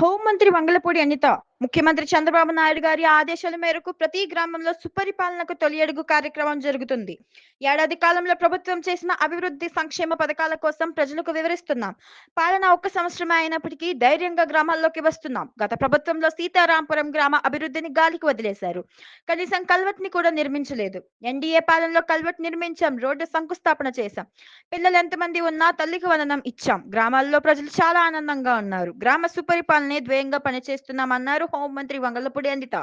హోంమంత్రి వంగలపూడి అనిత ముఖ్యమంత్రి చంద్రబాబు నాయుడు గారి ఆదేశాల మేరకు ప్రతి గ్రామంలో సుపరిపాలనకు తొలి అడుగు కార్యక్రమం జరుగుతుంది. ఏడాది కాలంలో ప్రభుత్వం చేసిన అభివృద్ధి సంక్షేమ పథకాల కోసం ప్రజలకు వివరిస్తున్నాం. పాలన ఒక్క సంవత్సరమే అయినప్పటికీ ధైర్యంగా గ్రామాల్లోకి వస్తున్నాం. గత ప్రభుత్వంలో సీతారాంపురం గ్రామ అభివృద్ధిని గాలికి వదిలేశారు. కనీసం కల్వట్ ని కూడా నిర్మించలేదు. ఎన్డీఏ పాలనలో కల్వట్ నిర్మించాం, రోడ్డు శంకుస్థాపన చేశాం. పిల్లలు ఎంతమంది ఉన్నా తల్లికి వందనం ఇచ్చాం. గ్రామాల్లో ప్రజలు చాలా ఆనందంగా ఉన్నారు. గ్రామ సుపరిపాలనే ధ్యేయంగా పనిచేస్తున్నామన్నారు హోంమంత్రి వంగలపూడి అనిత.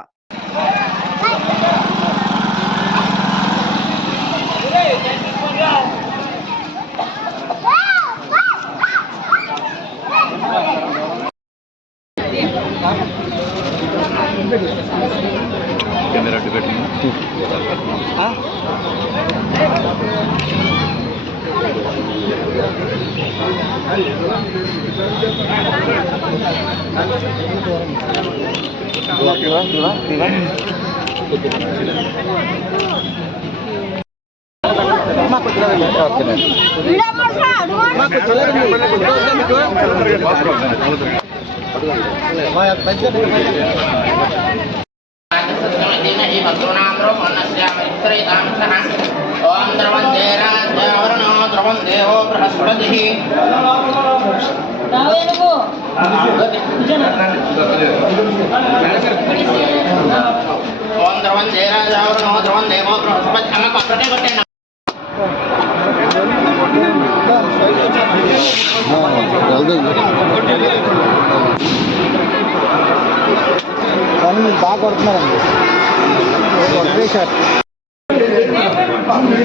బాగా కొడుతున్నారండి. మమ్మీ